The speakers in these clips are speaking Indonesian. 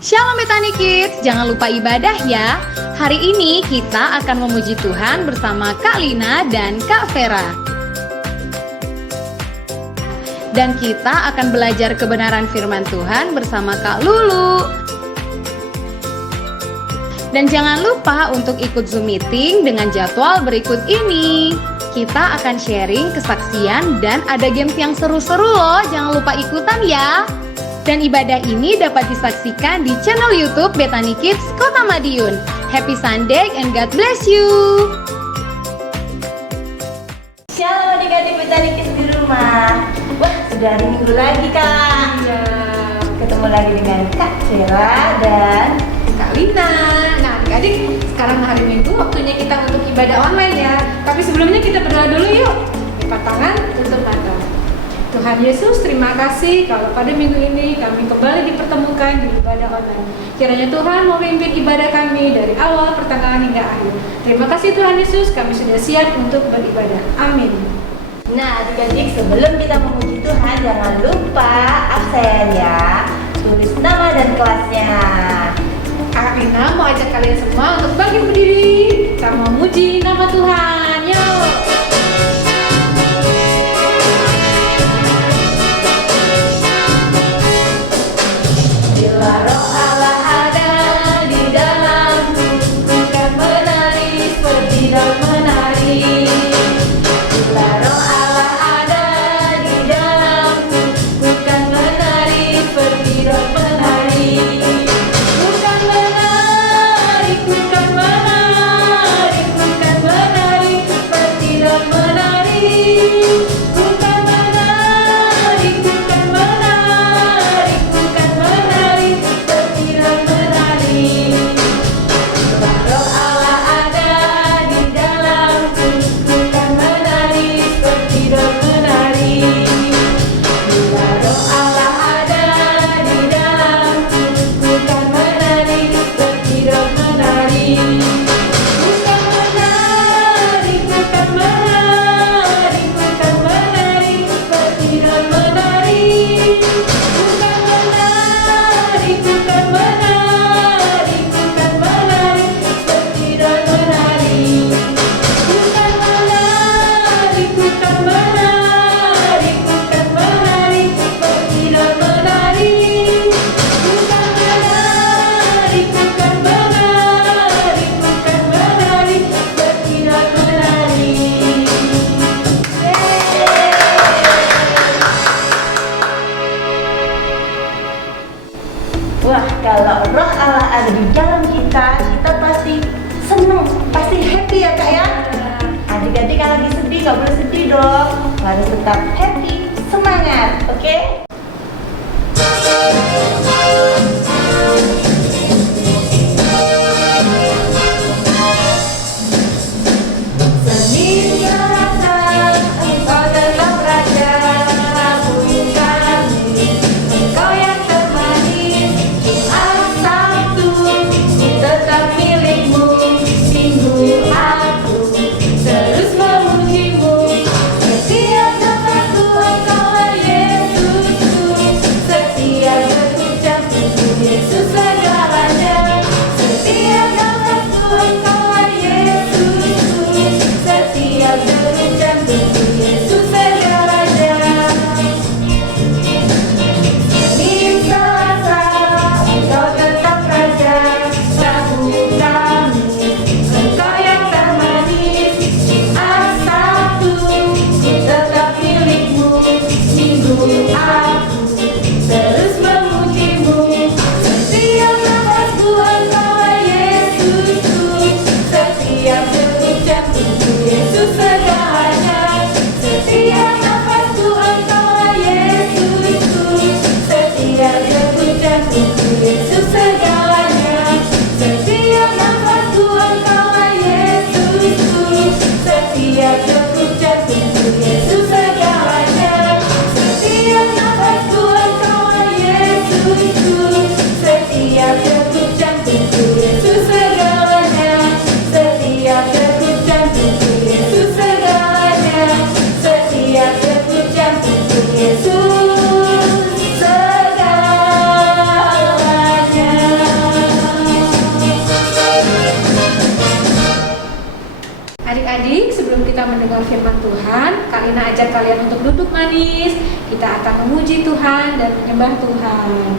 Shalom Betani Kids, jangan lupa ibadah ya. Hari ini kita akan memuji Tuhan bersama Kak Lina dan Kak Vera. Dan kita akan belajar kebenaran firman Tuhan bersama Kak Lulu. Dan jangan lupa untuk ikut Zoom meeting dengan jadwal berikut ini. Kita akan sharing kesaksian dan ada games yang seru-seru loh, jangan lupa ikutan ya. Dan ibadah ini dapat disaksikan di channel YouTube Betani Kids Kota Madiun. Happy Sunday and God bless you. Shalom adik-adik Betani Kids di rumah. Wah, sudah hari Minggu lagi Kak. Iya. Ketemu lagi dengan Kak Vera dan Kak Lina. Nah adik-adik, sekarang hari Minggu waktunya kita untuk ibadah online ya. Tapi sebelumnya kita berdoa dulu yuk. Lipat tangan, tutup mata. Tuhan Yesus, terima kasih kalau pada minggu ini kami kembali dipertemukan di ibadah online. Kiranya Tuhan memimpin ibadah kami dari awal pertengahan hingga akhir. Terima kasih Tuhan Yesus, kami sudah siap untuk beribadah. Amin. Nah adik-adik, sebelum kita memuji Tuhan jangan lupa absen ya. Tulis nama dan kelasnya. Kak Lina mau ajak kalian semua untuk bangkit berdiri. Kita mau memuji nama Tuhan. Yuk. Bila roh Allah ada di dalamku, bukan menari seperti dan menari. Bila roh Allah ada di dalamku, bukan menari seperti dan menari. Bukan menari, bukan menari, bukan menari seperti dan menari. Bukan menari, bukan menari, bukan menari seperti dan menari. Bila roh Allah ada di dalamku, bukan menari seperti dan menari. Bila roh Allah ada di dalamku, bukan menari seperti dan menari. Bukan menari, bukan menari, bukan menari seperti dan menari. Bukan menari, bukan menari, bukan menari seperti dan menari. Bukan menari, bukan menari, bukan menari seperti dan menari. Bukan menari, bukan menari, bukan menari seperti dan menari. Wah, kalau roh Allah ada di dalam kita, kita pasti senang, pasti happy ya Kak ya. Adik-adik kalau lagi sedih, gak boleh sedih dong. Harus tetap happy, semangat, oke? Senin Selasa, Engkau tetap Raja, Rabu kami, Engkau yang termanis. Jumat Sabtu, tetap milikmu. Minggu aku terus memujimu. Setiap nafasku Engkaulah Yesusku. Setiap degup jantungku Yesus segalanya. Setiap nafasku Engkaulah Yesusku. Setiap degup jantungku Yesus segalanya. Senin Selasa, Engkau tetap Raja. Rabu Kamis, Engkau yang termanis. Jumat Sabtu, tetap milikmu. Minggu aku terus memujimu. Setiap nafasku Engkaulah Yesusku. Setiap degup jantungku Yesus segalanya. Setiap nafasku Engkaulah Yesusku. Setiap degup jantungku Yesus segalanya. Setiap nafasku Engkaulah Yesusku. Setiap degup jantungku Yesus segalanya. Setiap nafasku Engkaulah Yesusku. Setiap degup jantungku Yesus segalanya. Setiap degup jantungku Yesus segalanya. Setiap degup jantungku Yesus segalanya. mendengar firman Tuhan, Kak Lina ajak kalian untuk duduk manis. Kita akan memuji Tuhan dan menyembah Tuhan.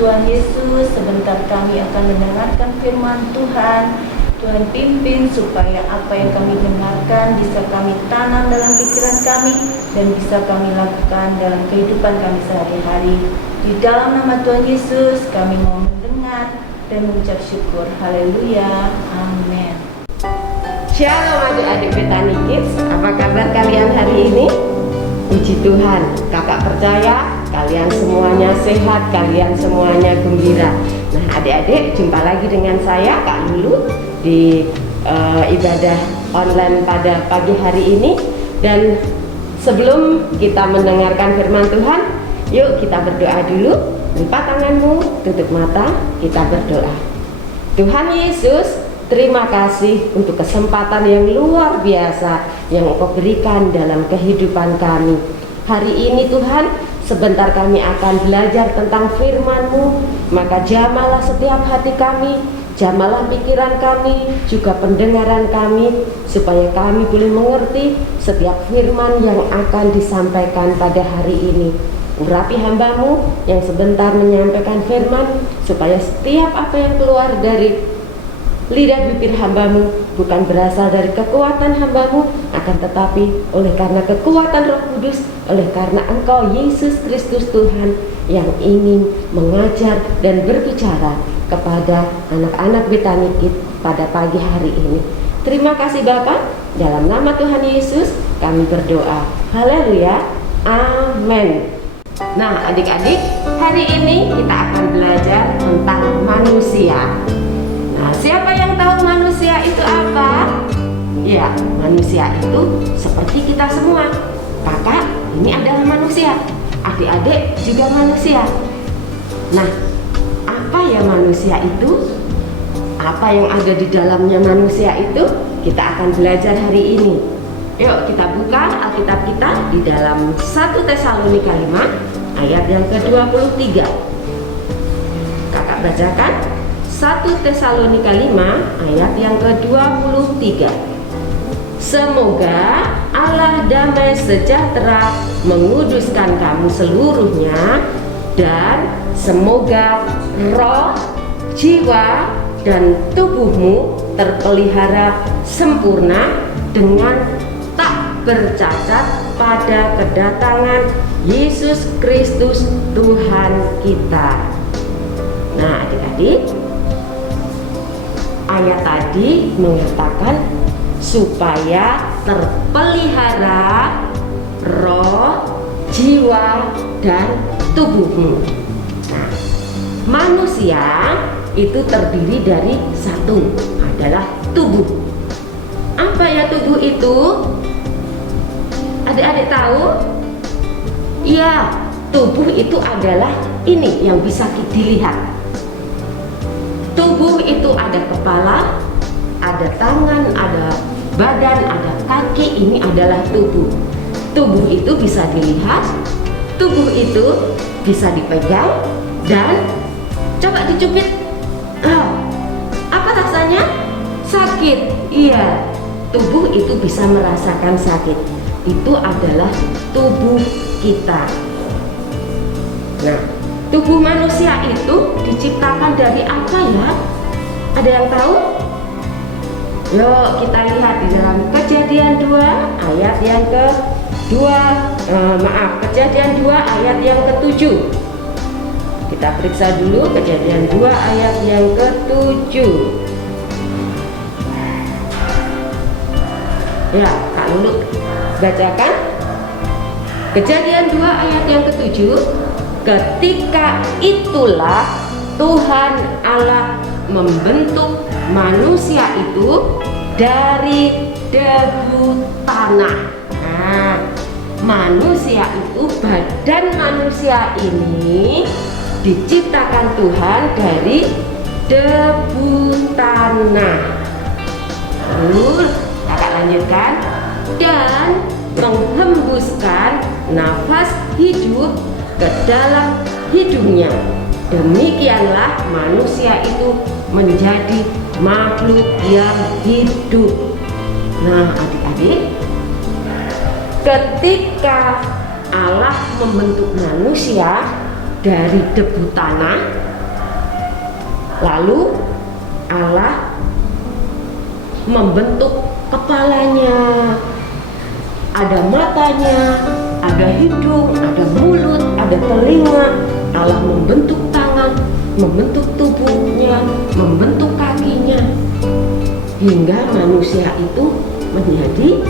Tuhan Yesus, sebentar kami akan mendengarkan firman Tuhan. Tuhan pimpin supaya apa yang kami dengarkan bisa kami tanam dalam pikiran kami dan bisa kami lakukan dalam kehidupan kami sehari-hari. Di dalam nama Tuhan Yesus kami mau mendengar dan mengucap syukur. Haleluya. Amin. Shalom adik-adik Betani Kids, apa kabar kalian hari ini? Puji Tuhan, kakak percaya kalian semuanya sehat, kalian semuanya gembira. Nah adik-adik, jumpa lagi dengan saya Kak Lulu di ibadah online pada pagi hari ini. Dan sebelum kita mendengarkan firman Tuhan, yuk kita berdoa dulu. Lipat tanganmu, tutup mata, kita berdoa. Tuhan Yesus, terima kasih untuk kesempatan yang luar biasa yang Engkau berikan dalam kehidupan kami. Hari ini Tuhan, sebentar kami akan belajar tentang firman-Mu. Maka jamahlah setiap hati kami, jamahlah pikiran kami, juga pendengaran kami, supaya kami boleh mengerti setiap firman yang akan disampaikan pada hari ini. Urapi hamba-Mu yang sebentar menyampaikan firman, supaya setiap apa yang keluar dari lidah bibir hamba-Mu bukan berasal dari kekuatan hamba-Mu, akan tetapi oleh karena kekuatan Roh Kudus, oleh karena Engkau Yesus Kristus Tuhan yang ingin mengajar dan berbicara kepada anak-anak Betani Kids pada pagi hari ini. Terima kasih Bapa, dalam nama Tuhan Yesus kami berdoa. Haleluya, amin. Nah adik-adik, hari ini kita akan belajar tentang manusia. Nah, siapa yang tahu manusia itu apa? Ya, manusia itu seperti kita semua. Kakak ini adalah manusia, adik-adik juga manusia. Nah, apa ya manusia itu? Apa yang ada di dalamnya manusia itu? Kita akan belajar hari ini. Yuk kita buka Alkitab kita di dalam 1 Tesalonika 5 ayat yang ke-23. Kakak bacakan 1 Tesalonika 5 ayat yang ke-23. Semoga Allah damai sejahtera menguduskan kamu seluruhnya, dan semoga roh, jiwa, dan tubuhmu terpelihara sempurna dengan tak bercacat pada kedatangan Yesus Kristus Tuhan kita. Nah adik-adik, ayat tadi mengatakan supaya terpelihara roh, jiwa, dan tubuhmu. Nah, manusia itu terdiri dari satu, adalah tubuh. Apa ya tubuh itu? Adik-adik tahu? Ya, tubuh itu adalah ini yang bisa dilihat. Tubuh itu ada kepala, ada tangan, ada badan, ada kaki. Ini adalah tubuh. Tubuh itu bisa dilihat, tubuh itu bisa dipegang, dan coba dicubit. Apa rasanya? Sakit. Iya, tubuh itu bisa merasakan sakit. Itu adalah tubuh kita. Nah, tubuh manusia itu diciptakan dari apa ya? Ada yang tahu? Yuk kita lihat di dalam Kejadian 2 ayat yang Kejadian 2 ayat yang ke-7. Kita periksa dulu Kejadian 2 ayat yang ke-7. Ya, Kak Lulu bacakan Kejadian 2 ayat yang ke-7. Ketika itulah Tuhan Allah membentuk manusia itu dari debu tanah. Nah, manusia itu, badan manusia ini diciptakan Tuhan dari debu tanah. Lalu kakak lanjutkan, dan menghembuskan nafas hidup ke dalam hidungnya. Demikianlah manusia itu menjadi makhluk yang hidup. Nah adik-adik, ketika Allah membentuk manusia dari debu tanah, lalu Allah membentuk kepalanya, ada matanya, ada hidung, ada mulut, ada telinga. Allah membentuk tangan, membentuk tubuhnya, membentuk kakinya, hingga manusia itu menjadi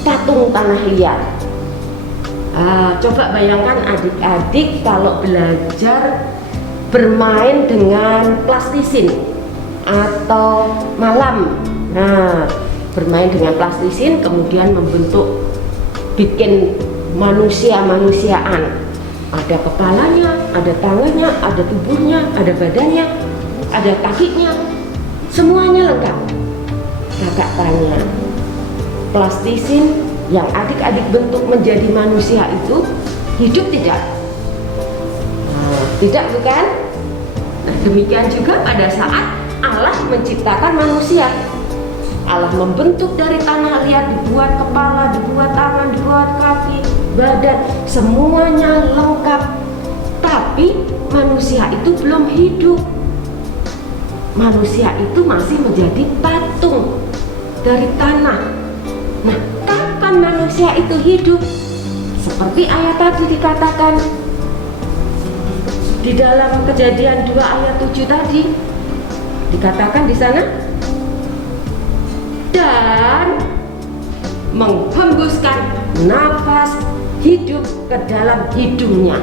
patung tanah liat. Coba bayangkan adik-adik kalau belajar bermain dengan plastisin atau malam. Nah, bermain dengan plastisin kemudian membentuk, bikin manusia-manusiaan. Ada kepalanya, ada tangannya, ada tubuhnya, ada badannya, ada kakinya, semuanya lengkap. Kakak tanya, plastisin yang adik-adik bentuk menjadi manusia itu hidup tidak? Tidak, bukan? Nah, demikian juga pada saat Allah menciptakan manusia. Allah membentuk dari tanah liat, dibuat kepala, dibuat tangan, dibuat kaki, badan, semuanya lengkap. Tapi manusia itu belum hidup. Manusia itu masih menjadi patung dari tanah. Nah, kapan manusia itu hidup? Seperti ayat tadi dikatakan di dalam Kejadian 2 ayat 7 tadi, dikatakan di sana, dan menghembuskan nafas hidup ke dalam hidungnya.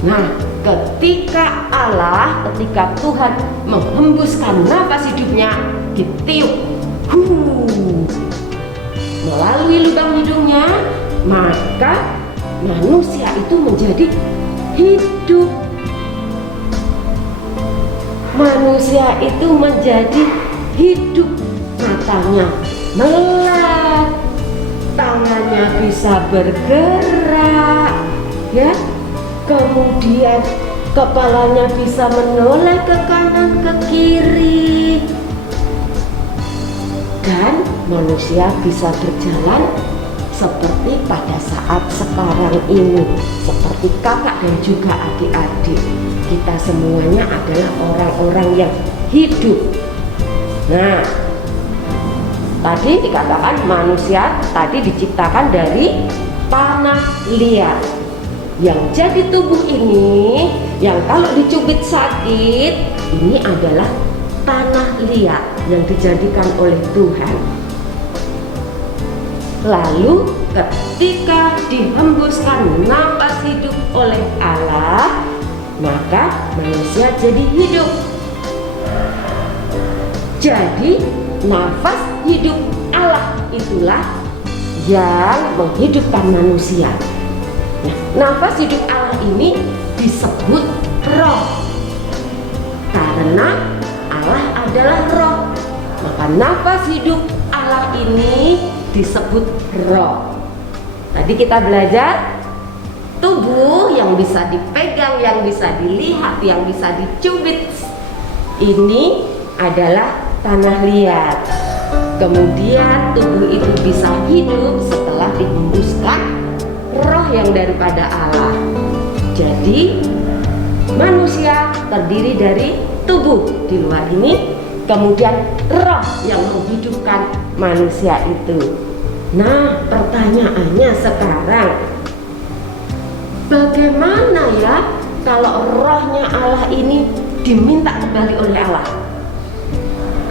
Nah, ketika Tuhan menghembuskan nafas hidupnya, ditiup melalui lubang hidungnya, maka manusia itu menjadi hidup. Manusia itu menjadi hidup. Matanya melek, tangannya bisa bergerak, ya. Kemudian kepalanya bisa menoleh ke kanan ke kiri, dan manusia bisa berjalan seperti pada saat sekarang ini, seperti kakak dan juga adik-adik. Kita semuanya adalah orang-orang yang hidup. Nah, tadi dikatakan manusia tadi diciptakan dari tanah liat. Yang jadi tubuh ini, yang kalau dicubit sakit, ini adalah tanah liat yang dijadikan oleh Tuhan. Lalu ketika dihembuskan nafas hidup oleh Allah, maka manusia jadi hidup. Jadi nafas hidup Allah itulah yang menghidupkan manusia. Nah, nafas hidup Allah ini disebut roh, karena Allah adalah roh. Maka nafas hidup Allah ini disebut roh. Tadi kita belajar tubuh yang bisa dipegang, yang bisa dilihat, yang bisa dicubit, ini adalah tanah liat. Kemudian tubuh itu bisa hidup setelah dihembuskan roh yang daripada Allah. Jadi manusia terdiri dari tubuh di luar ini, kemudian roh yang menghidupkan manusia itu. Nah, pertanyaannya sekarang, bagaimana ya kalau rohnya Allah ini diminta kembali oleh Allah?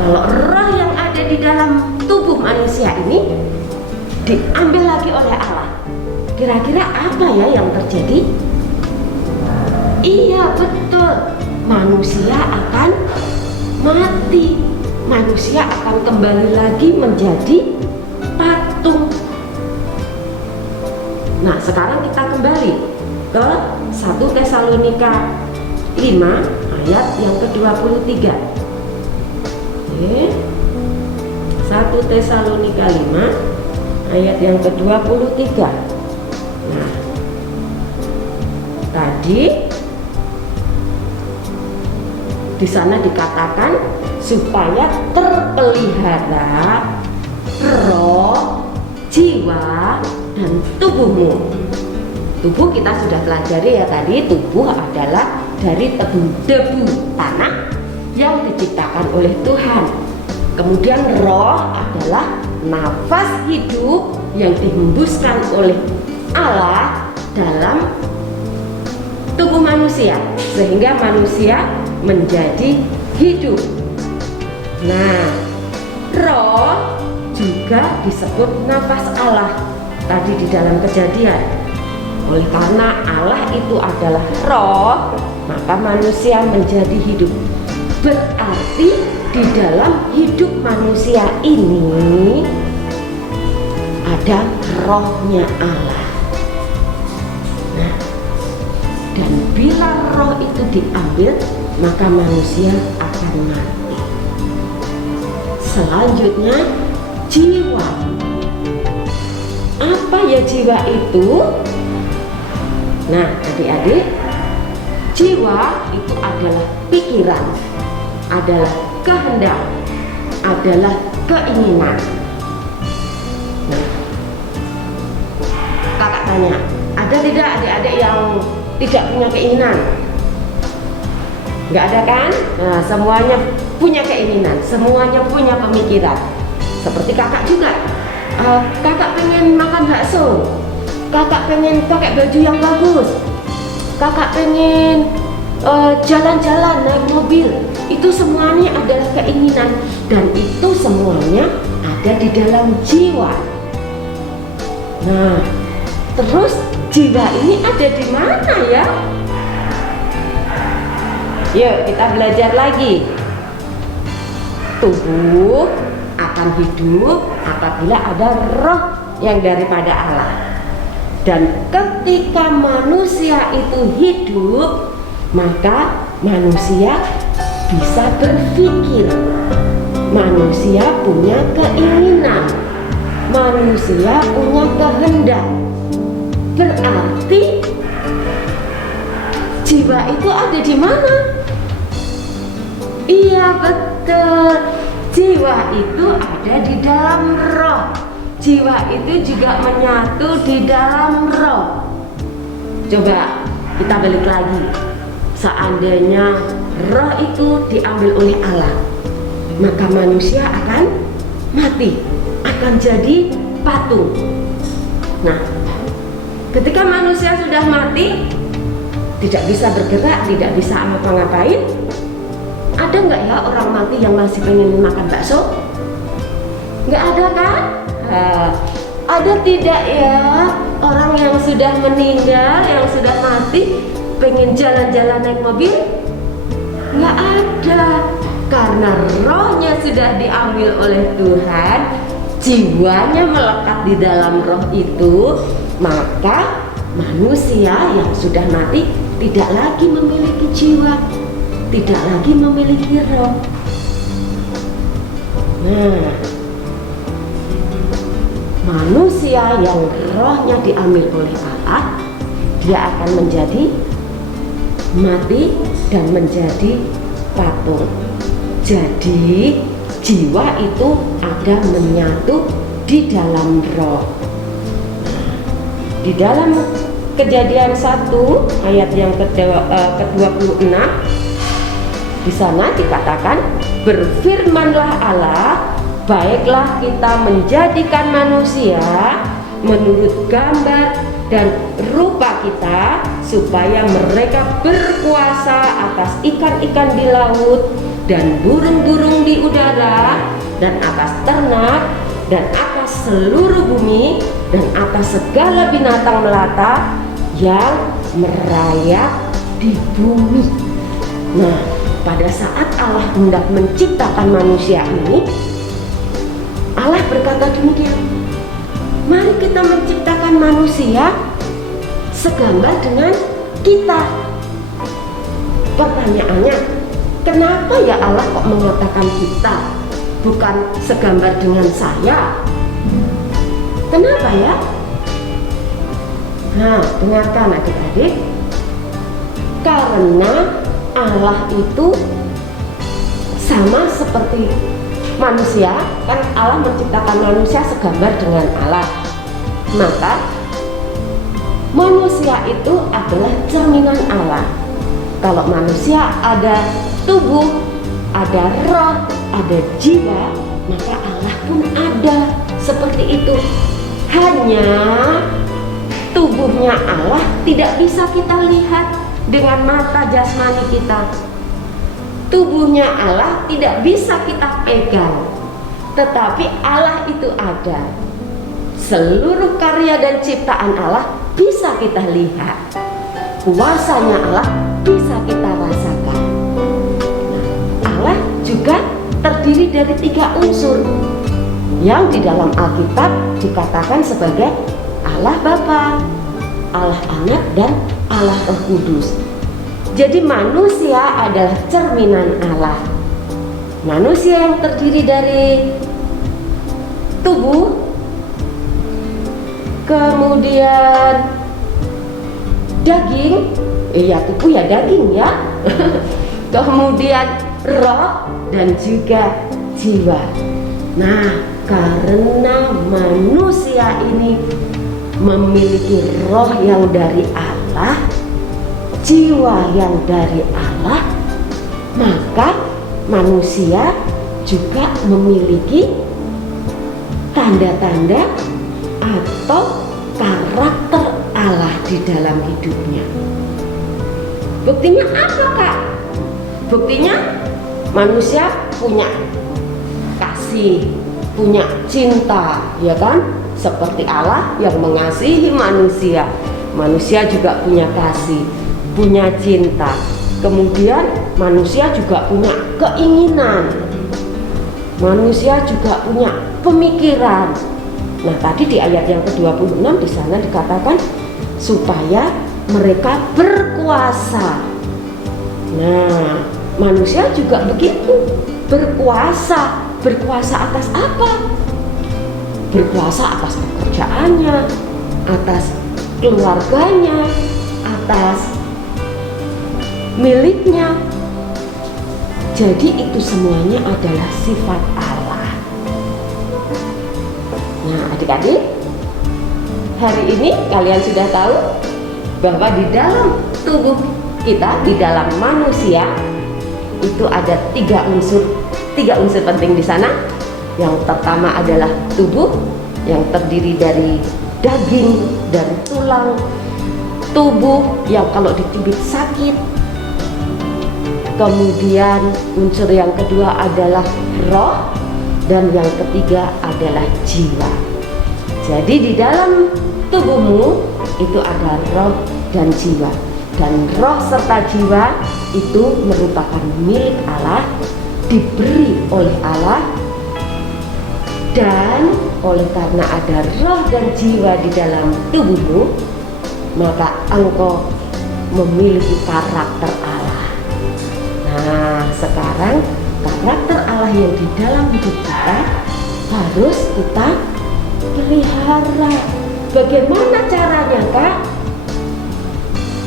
Kalau roh yang ada di dalam tubuh manusia ini diambil lagi oleh Allah, kira-kira apa ya yang terjadi? Iya, betul, manusia akan mati. Manusia akan kembali lagi menjadi patung. Nah, sekarang kita kembali ke 1 Tesalonika 5 ayat yang ke-23. Oke. 1 Tesalonika 5 ayat yang ke-23. Nah, tadi di sana dikatakan supaya terpelihara roh, jiwa, dan tubuhmu. Tubuh kita sudah pelajari ya tadi, tubuh adalah dari debu tanah yang diciptakan oleh Tuhan. Kemudian roh adalah nafas hidup yang dihembuskan oleh Allah dalam tubuh manusia, sehingga manusia menjadi hidup. Nah, roh juga disebut nafas Allah tadi di dalam Kejadian. Oleh karena Allah itu adalah roh, maka manusia menjadi hidup. Berarti di dalam hidup manusia ini ada rohnya Allah. Nah, dan bila roh itu diambil, maka manusia akan mati. Selanjutnya jiwa. Apa ya jiwa itu? Nah, adik-adik, jiwa itu adalah pikiran, adalah kehendak, adalah keinginan. Nah, kakak tanya, ada tidak adik-adik yang tidak punya keinginan? Nggak ada kan? Nah, semuanya punya keinginan, semuanya punya pemikiran. Seperti kakak juga. Kakak pengen makan bakso, kakak pengen pakai baju yang bagus, kakak pengen jalan-jalan naik mobil. Itu semuanya adalah keinginan, dan itu semuanya ada di dalam jiwa. Nah, terus jiwa ini ada di mana ya? Yuk kita belajar lagi. Tubuh akan hidup apabila ada roh yang daripada Allah. Dan ketika manusia itu hidup, maka manusia bisa berpikir, manusia punya keinginan, manusia punya kehendak. Berarti jiwa itu ada di mana? Iya, betul. Jiwa itu ada di dalam roh. Jiwa itu juga menyatu di dalam roh. Coba kita balik lagi. Seandainya roh itu diambil oleh Allah, maka manusia akan mati, akan jadi patung. Nah, ketika manusia sudah mati, tidak bisa bergerak, tidak bisa ngapa-ngapain. Ada nggak ya orang mati yang masih pengen makan bakso? Nggak ada kan? Ada tidak ya orang yang sudah meninggal, yang sudah mati, pengen jalan-jalan naik mobil? Nggak ada, karena rohnya sudah diambil oleh Tuhan, jiwanya melekat di dalam roh itu, maka manusia yang sudah mati tidak lagi memiliki jiwa, tidak lagi memiliki roh. Nah, manusia yang rohnya diambil oleh Allah, dia akan menjadi mati dan menjadi patung. Jadi jiwa itu ada menyatu di dalam roh. Di dalam Kejadian 1 ayat yang ke-26, di sana dikatakan, berfirmanlah Allah, baiklah kita menjadikan manusia menurut gambar dan rupa kita, supaya mereka berkuasa atas ikan-ikan di laut dan burung-burung di udara dan atas ternak dan atas seluruh bumi dan atas segala binatang melata yang merayap di bumi. Nah, pada saat Allah hendak menciptakan manusia ini, Allah berkata demikian, mari kita menciptakan manusia segambar dengan kita. Pertanyaannya, kenapa ya Allah kok mengatakan kita, bukan segambar dengan saya? Kenapa ya? Nah, dengarkan adik-adik. Karena Allah itu sama seperti manusia, kan Allah menciptakan manusia segambar dengan Allah. Maka manusia itu adalah cerminan Allah. Kalau manusia ada tubuh, ada roh, ada jiwa, maka Allah pun ada seperti itu. Hanya tubuhnya Allah tidak bisa kita lihat dengan mata jasmani kita. Tubuhnya Allah tidak bisa kita pegang, tetapi Allah itu ada. Seluruh karya dan ciptaan Allah bisa kita lihat. Kuasanya Allah bisa kita rasakan. Allah juga terdiri dari 3 unsur yang di dalam Alkitab dikatakan sebagai Allah Bapa, Allah Anak, dan Allah Roh Kudus. Jadi manusia adalah cerminan Allah. Manusia yang terdiri dari tubuh, kemudian daging, ya tubuh ya daging ya. Kemudian roh dan juga jiwa. Nah, karena manusia ini memiliki roh yang dari Allah, jiwa yang dari Allah, maka manusia juga memiliki tanda-tanda atau karakter Allah di dalam hidupnya. Buktinya apa, Kak? Buktinya manusia punya kasih, punya cinta, ya kan? Seperti Allah yang mengasihi manusia. Manusia juga punya kasih, punya cinta. Kemudian manusia juga punya keinginan. Manusia juga punya pemikiran. Nah, tadi di ayat yang ke-26 di sana dikatakan supaya mereka berkuasa. Nah, manusia juga begitu, berkuasa. Berkuasa atas apa? Berkuasa atas pekerjaannya, atas keluarganya, atas miliknya. Jadi itu semuanya adalah sifat Allah. Nah, adik-adik, hari ini kalian sudah tahu bahwa di dalam tubuh kita, di dalam manusia itu ada tiga unsur penting di sana. Yang pertama adalah tubuh yang terdiri dari daging dan tulang, tubuh yang kalau dicubit sakit. Kemudian unsur yang kedua adalah roh, dan yang ketiga adalah jiwa. Jadi di dalam tubuhmu itu ada roh dan jiwa, dan roh serta jiwa itu merupakan milik Allah, diberi oleh Allah, dan oleh karena ada roh dan jiwa di dalam tubuhmu, maka engkau memiliki karakter Allah. Nah, sekarang karakter Allah yang di dalam hidup kita harus kita pelihara. Bagaimana caranya, Kak?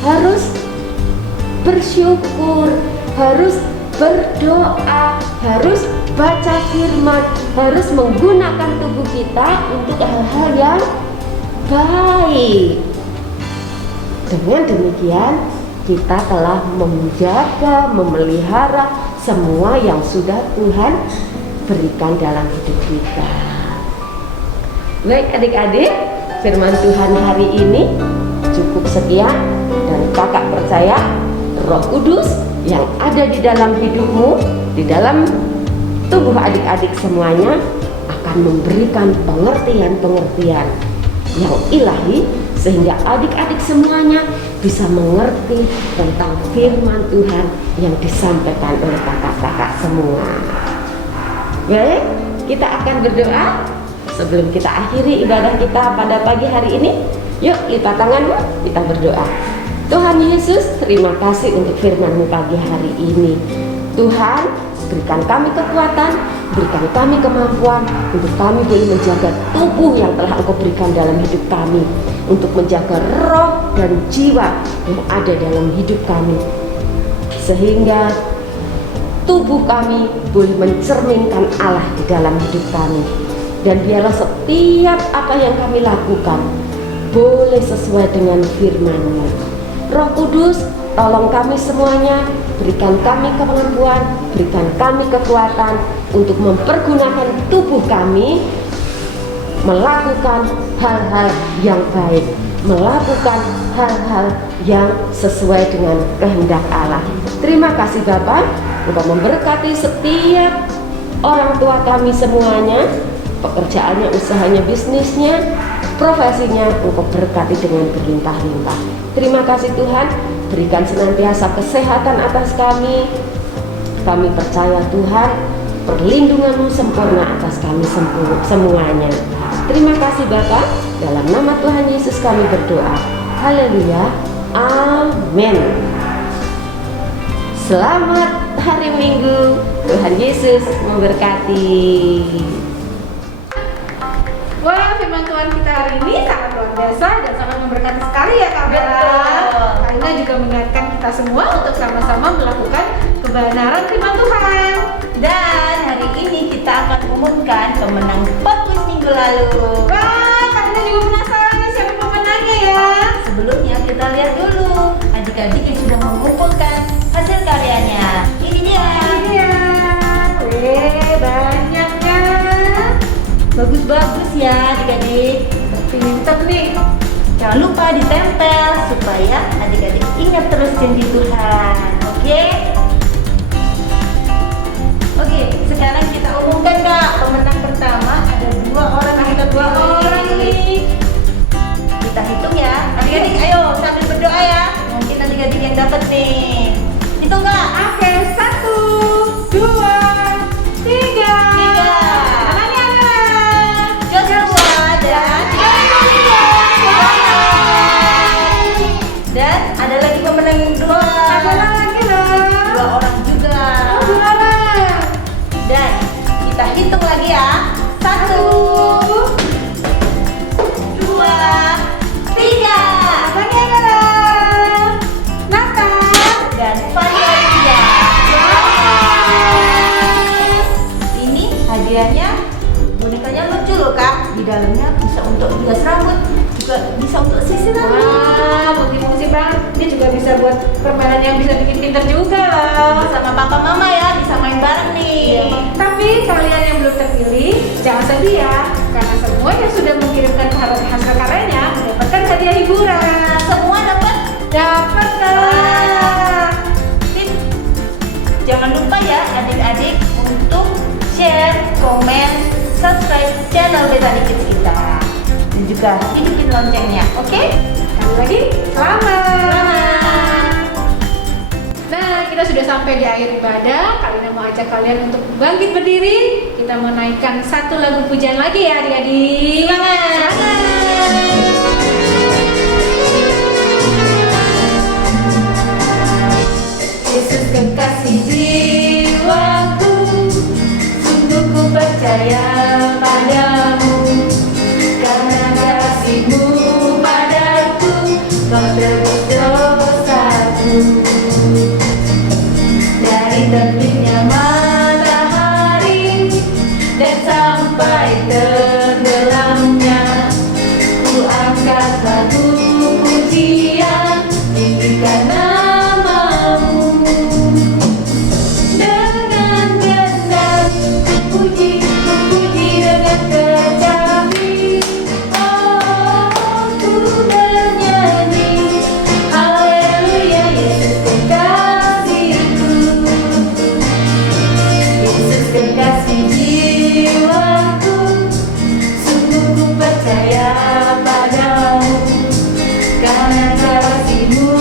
Harus bersyukur, harus berdoa, harus baca firman, harus menggunakan tubuh kita untuk hal-hal yang baik. Dengan demikian kita telah menjaga, memelihara semua yang sudah Tuhan berikan dalam hidup kita. Baik adik-adik, firman Tuhan hari ini cukup sekian, dan kakak percaya Roh Kudus yang ada di dalam hidupmu, di dalam tubuh adik-adik semuanya akan memberikan pengertian-pengertian yang ilahi, sehingga adik-adik semuanya bisa mengerti tentang firman Tuhan yang disampaikan oleh kakak-kakak semua. Baik, kita akan berdoa sebelum kita akhiri ibadah kita pada pagi hari ini. Yuk, lipat tanganmu, kita berdoa. Tuhan Yesus, terima kasih untuk firman-Mu pagi hari ini. Tuhan, berikan kami kekuatan, berikan kami kemampuan untuk kami boleh menjaga tubuh yang telah Engkau berikan dalam hidup kami, untuk menjaga roh dan jiwa yang ada dalam hidup kami, sehingga tubuh kami boleh mencerminkan Allah di dalam hidup kami. Dan biarlah setiap apa yang kami lakukan boleh sesuai dengan firman-Mu. Roh Kudus, tolong kami semuanya, berikan kami kemampuan, berikan kami kekuatan untuk mempergunakan tubuh kami melakukan hal-hal yang baik, melakukan hal-hal yang sesuai dengan kehendak Allah. Terima kasih Bapa, Engkau memberkati setiap orang tua kami semuanya, pekerjaannya, usahanya, bisnisnya, profesinya, Engkau berkati dengan berlimpah-limpah. Terima kasih Tuhan, berikan senantiasa kesehatan atas kami. Kami percaya Tuhan, perlindungan-Mu sempurna atas kami semuanya. Terima kasih Bapa, dalam nama Tuhan Yesus kami berdoa. Haleluya, amin. Selamat hari Minggu, Tuhan Yesus memberkati. Wah, firman Tuhan kita hari ini sangat luar biasa dan sangat memberkati sekali ya Kak Bella. Betul. Karena juga mengingatkan kita semua untuk sama-sama melakukan kebenaran firman Tuhan. Dan hari ini kita akan umumkan pemenang pop quiz minggu lalu. Wah, kalian juga penasaran nih siapa pemenangnya ya? Sebelumnya kita lihat dulu adik-adik yang sudah mengumpulkan hasil karyanya. Ini dia. Ini ya. Wih, banyaknya. Bagus-bagus ya adik-adik. Pinter nih. Jangan lupa ditempel supaya adik-adik ingat terus janji Tuhan. Oke? Oke, sekarang kita umumkan Kak. Pemenang pertama ada 2 orang. Kita 2 orang nih. Kita hitung ya. Adik-adik ayo sambil berdoa ya. Mungkin adik-adik yang dapat nih. Hitung Kak. Oke, 1, 2, 3. Namanya adalah Joshua dan ada lagi pemenang yang kedua. Ada lagi loh. 2 orang juga. Oh, 2 orang. Dan kita hitung lagi ya. 1, 2, 3. Namanya adalah Nathan Dan Valeria. Ini hadiahnya bonekanya lucu loh Kak. Di dalamnya bisa untuk hias rambut, juga bisa untuk sisir rambut. Wah, multifungsi banget. Ini juga bisa buat permainan yang bisa bikin pinter juga loh. Sama papa mama ya, bisa main bareng nih. Tapi kalian yang belum terpilih, jangan sedih ya. Karena semua yang sudah mengirimkan hasil karyanya mendapatkan hadiah hiburan. Semua dapat. Dapat lah. Tip, jangan lupa ya adik-adik untuk share, komen, subscribe channel Betani Kids kita. Dan juga hidupin loncengnya, oke? Sekali lagi, selamat. Nah, kita sudah sampai di akhir ibadah. Kalian mau ajak kalian untuk bangkit berdiri. Kita mau naikkan 1 lagu pujian lagi ya adik-adik. Semangat. Yesus kekasih jiwaku, sungguh ku percaya padamu, karena kasih-Mu padaku, Kau tebus dosaku. Dari terbitnya matahari dan sampai tenggelamnya, ku angkat lagu pujian, tinggikan nama-Mu. Dengan gentar ku puji dengan kecapi. Oh, ku bernyanyi haleluya, Yesus kekasihku. Yesus kekasih jiwaku, sungguh ku percaya padamu, karena kasih-Mu